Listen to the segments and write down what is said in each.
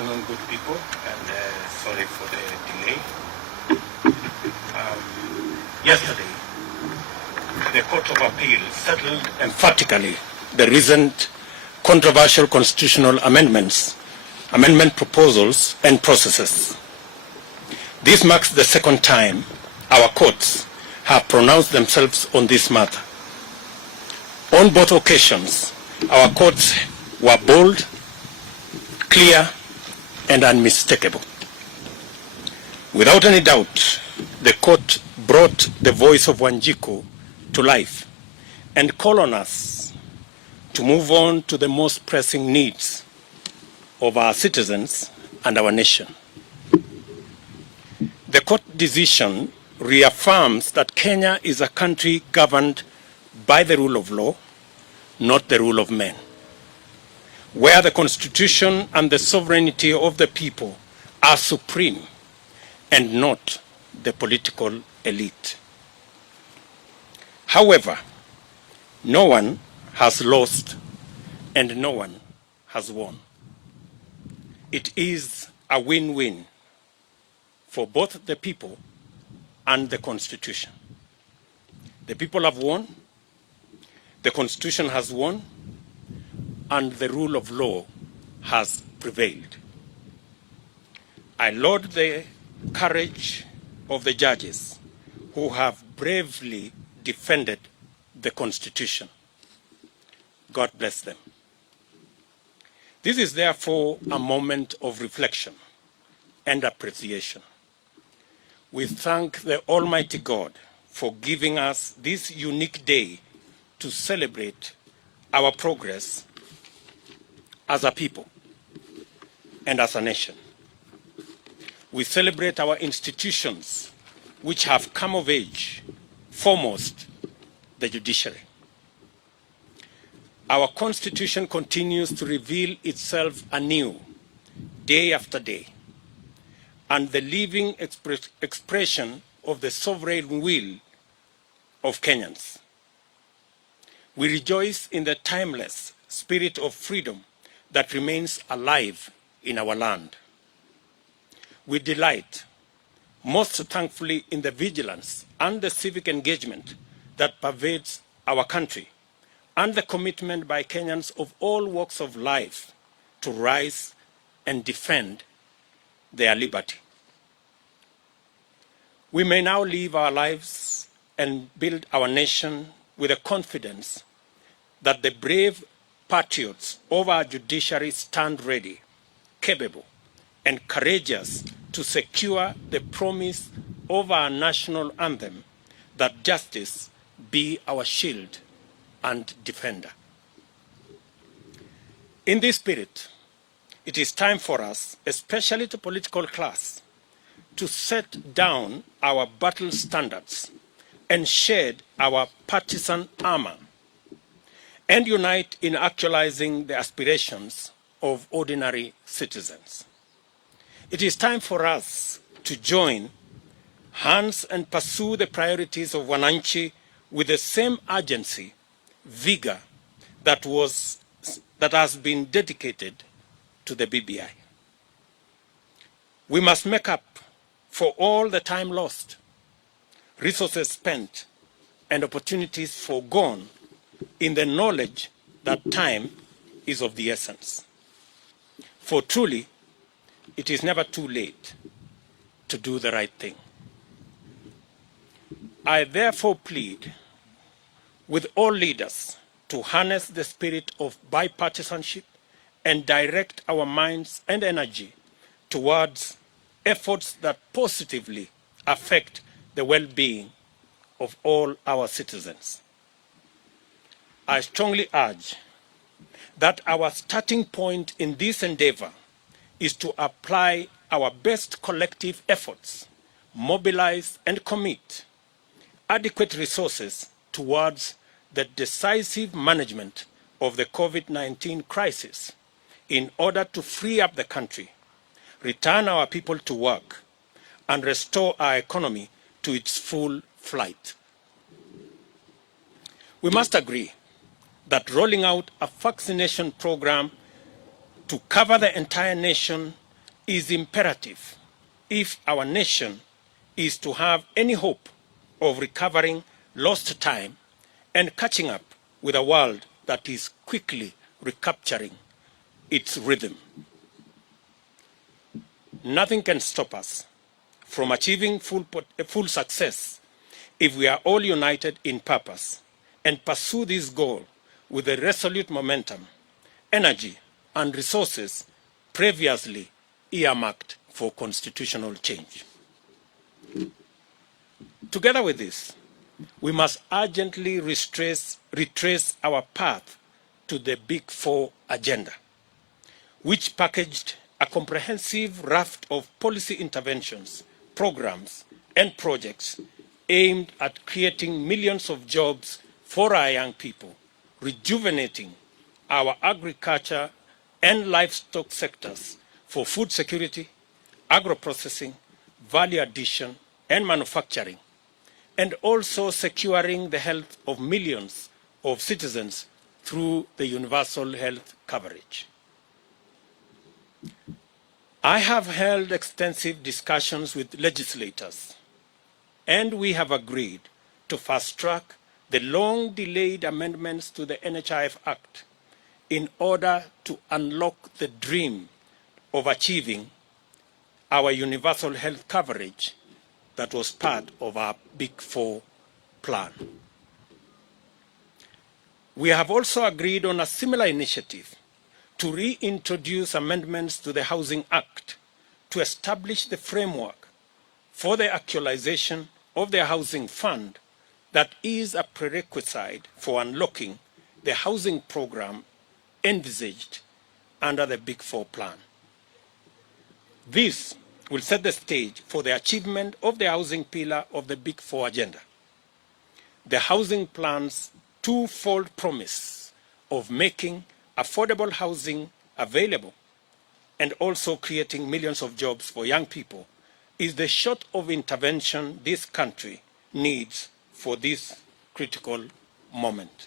afternoon, good people, and sorry for the delay. Yesterday, the Court of Appeal settled emphatically the recent controversial constitutional amendment proposals and processes. This marks the second time our courts have pronounced themselves on this matter. On both occasions, our courts were bold, clear, and unmistakable. Without any doubt, the court brought the voice of Wanjiku to life and called on us to move on to the most pressing needs of our citizens and our nation. The court decision reaffirms that Kenya is a country governed by the rule of law, not the rule of men, where the Constitution and the sovereignty of the people are supreme and not the political elite. However, no one has lost and no one has won. It is a win-win for both the people and the Constitution. The people have won, the Constitution has won, and the rule of law has prevailed. I laud the courage of the judges who have bravely defended the Constitution. God bless them. This is therefore a moment of reflection and appreciation. We thank the Almighty God for giving us this unique day to celebrate our progress as a people and as a nation. We celebrate our institutions which have come of age, foremost the judiciary. Our Constitution continues to reveal itself anew, day after day, and the living expression of the sovereign will of Kenyans. We rejoice in the timeless spirit of freedom that remains alive in our land. We delight, most thankfully, in the vigilance and the civic engagement that pervades our country, and the commitment by Kenyans of all walks of life to rise and defend their liberty. We may now live our lives and build our nation with a confidence that the brave patriots of our judiciary stand ready, capable, and courageous to secure the promise of our national anthem that justice be our shield and defender. In this spirit, it is time for us, especially the political class, to set down our battle standards and shed our partisan armor and unite in actualizing the aspirations of ordinary citizens. It is time for us to join hands and pursue the priorities of Wananchi with the same urgency, vigor that has been dedicated to the BBI. We must make up for all the time lost, resources spent, and opportunities foregone in the knowledge that time is of the essence. For truly, it is never too late to do the right thing. I therefore plead with all leaders to harness the spirit of bipartisanship and direct our minds and energy towards efforts that positively affect the well-being of all our citizens. I strongly urge that our starting point in this endeavor is to apply our best collective efforts, mobilize and commit adequate resources towards the decisive management of the COVID-19 crisis in order to free up the country, return our people to work, and restore our economy to its full flight. We must agree that rolling out a vaccination program to cover the entire nation is imperative if our nation is to have any hope of recovering lost time and catching up with a world that is quickly recapturing its rhythm. Nothing can stop us from achieving full success if we are all united in purpose and pursue this goal with the resolute momentum, energy, and resources previously earmarked for constitutional change. Together with this, we must urgently retrace our path to the Big Four agenda, which packaged a comprehensive raft of policy interventions, programs, and projects aimed at creating millions of jobs for our young people, rejuvenating our agriculture and livestock sectors for food security, agro-processing, value addition, and manufacturing, and also securing the health of millions of citizens through the universal health coverage. I have held extensive discussions with legislators, and we have agreed to fast-track the long-delayed amendments to the NHIF Act in order to unlock the dream of achieving our universal health coverage that was part of our Big Four plan. We have also agreed on a similar initiative to reintroduce amendments to the Housing Act to establish the framework for the actualization of the housing fund that is a prerequisite for unlocking the housing program envisaged under the Big Four plan. This will set the stage for the achievement of the housing pillar of the Big Four agenda. The housing plan's twofold promise of making affordable housing available and also creating millions of jobs for young people is the sort of intervention this country needs for this critical moment.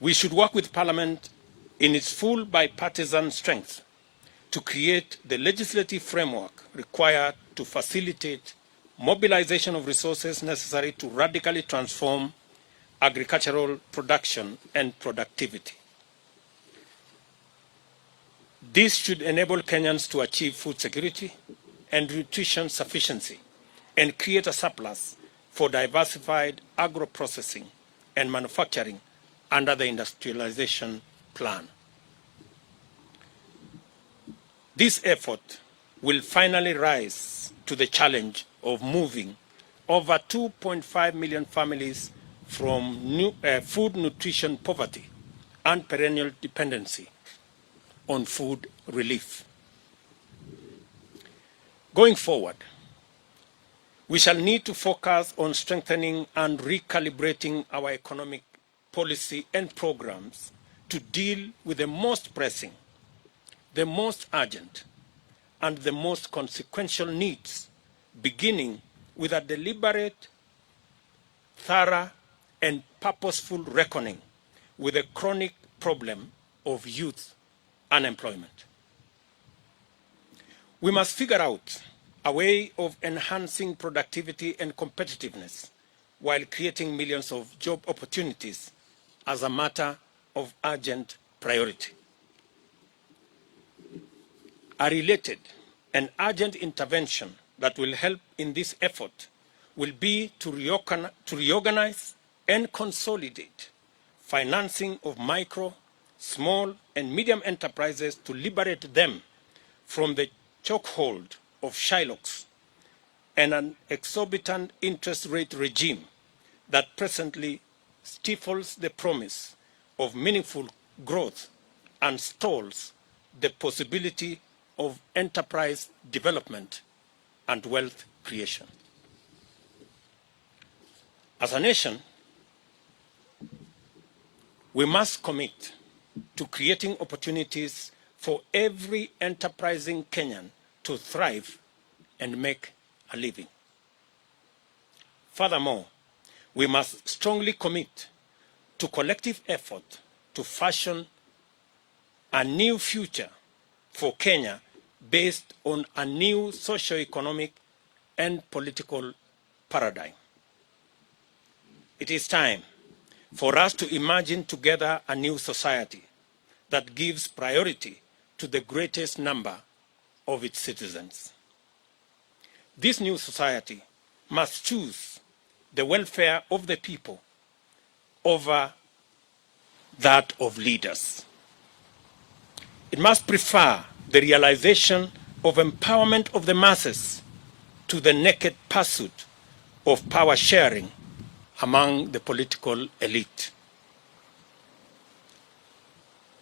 We should work with Parliament in its full bipartisan strength to create the legislative framework required to facilitate mobilization of resources necessary to radically transform agricultural production and productivity. This should enable Kenyans to achieve food security and nutrition sufficiency and create a surplus for diversified agro-processing and manufacturing under the industrialization plan. This effort will finally rise to the challenge of moving over 2.5 million families from food nutrition poverty and perennial dependency on food relief. Going forward, we shall need to focus on strengthening and recalibrating our economic policy and programs to deal with the most pressing, the most urgent, and the most consequential needs, beginning with a deliberate, thorough, and purposeful reckoning with the chronic problem of youth unemployment. We must figure out a way of enhancing productivity and competitiveness while creating millions of job opportunities as a matter of urgent priority. A related and urgent intervention that will help in this effort will be to reorganize and consolidate financing of micro, small, and medium enterprises to liberate them from the chokehold of Shylocks and an exorbitant interest rate regime that presently stifles the promise of meaningful growth and stalls the possibility of enterprise development and wealth creation. As a nation, we must commit to creating opportunities for every enterprising Kenyan to thrive and make a living. Furthermore, we must strongly commit to collective effort to fashion a new future for Kenya based on a new socio-economic and political paradigm. It is time for us to imagine together a new society that gives priority to the greatest number of its citizens. This new society must choose the welfare of the people over that of leaders. It must prefer the realization of empowerment of the masses to the naked pursuit of power sharing among the political elite.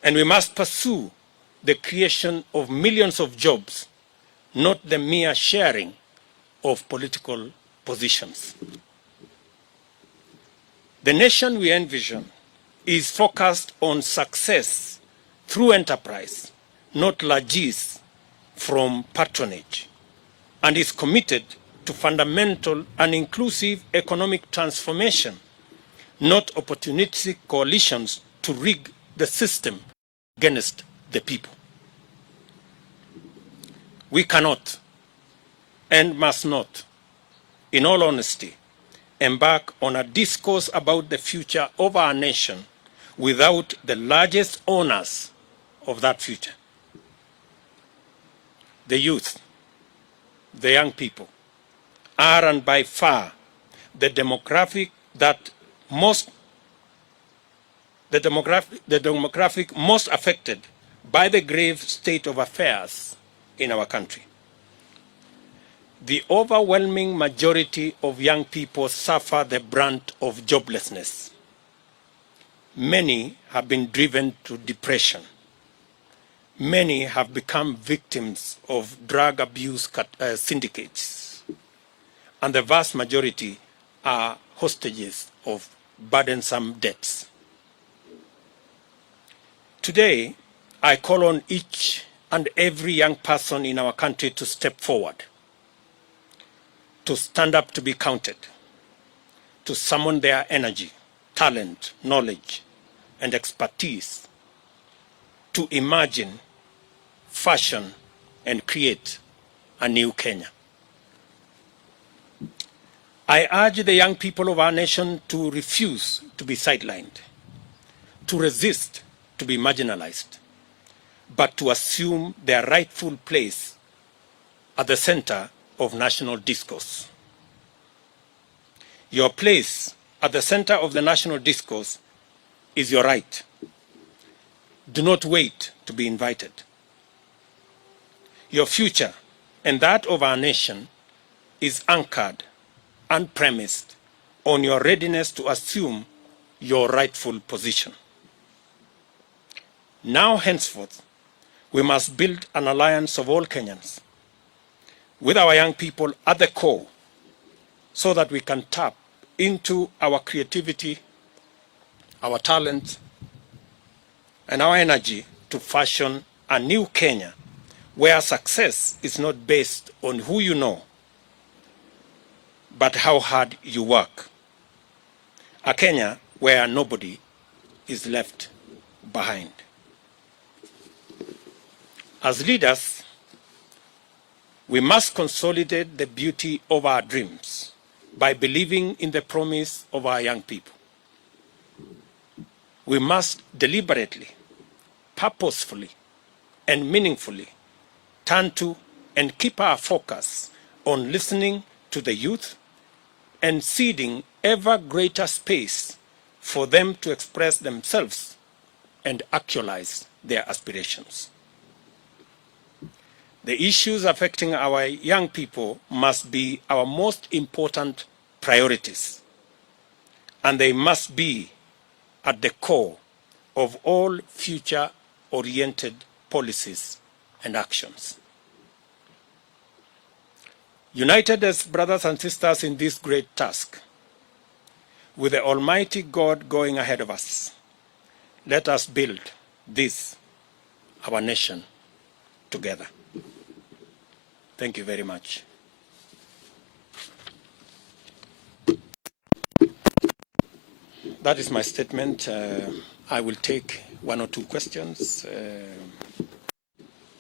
And we must pursue the creation of millions of jobs, not the mere sharing of political positions. The nation we envision is focused on success through enterprise, not largesse from patronage, and is committed to fundamental and inclusive economic transformation, not opportunistic coalitions to rig the system against the people. We cannot and must not, in all honesty, embark on a discourse about the future of our nation without the largest owners of that future: the youth, the young people, are and by far the demographic most affected by the grave state of affairs in our country. The overwhelming majority of young people suffer the brunt of joblessness. Many have been driven to depression. Many have become victims of drug abuse syndicates. And the vast majority are hostages of burdensome debts. Today, I call on each and every young person in our country to step forward, to stand up to be counted, to summon their energy, talent, knowledge, and expertise to imagine, fashion, and create a new Kenya. I urge the young people of our nation to refuse to be sidelined, to resist to be marginalized, but to assume their rightful place at the center of national discourse. Your place at the center of the national discourse is your right. Do not wait to be invited. Your future and that of our nation is anchored and premised on your readiness to assume your rightful position. Now, henceforth, we must build an alliance of all Kenyans, with our young people at the core, so that we can tap into our creativity, our talent, and our energy to fashion a new Kenya where success is not based on who you know, but how hard you work. A Kenya where nobody is left behind. As leaders, we must consolidate the beauty of our dreams by believing in the promise of our young people. We must deliberately, purposefully, and meaningfully turn to and keep our focus on listening to the youth and ceding ever greater space for them to express themselves and actualize their aspirations. The issues affecting our young people must be our most important priorities, and they must be at the core of all future-oriented policies and actions. United as brothers and sisters in this great task, with the Almighty God going ahead of us, let us build this, our nation, together. Thank you very much. That is my statement. I will take one or two questions,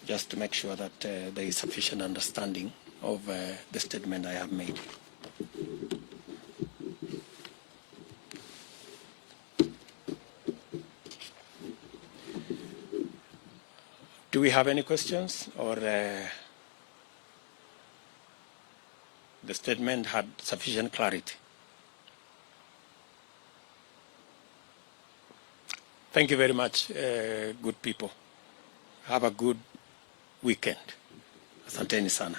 just to make sure that there is sufficient understanding of the statement I have made. Do we have any questions, or the statement had sufficient clarity? Thank you very much, good people. Have a good weekend. Asanteni sana.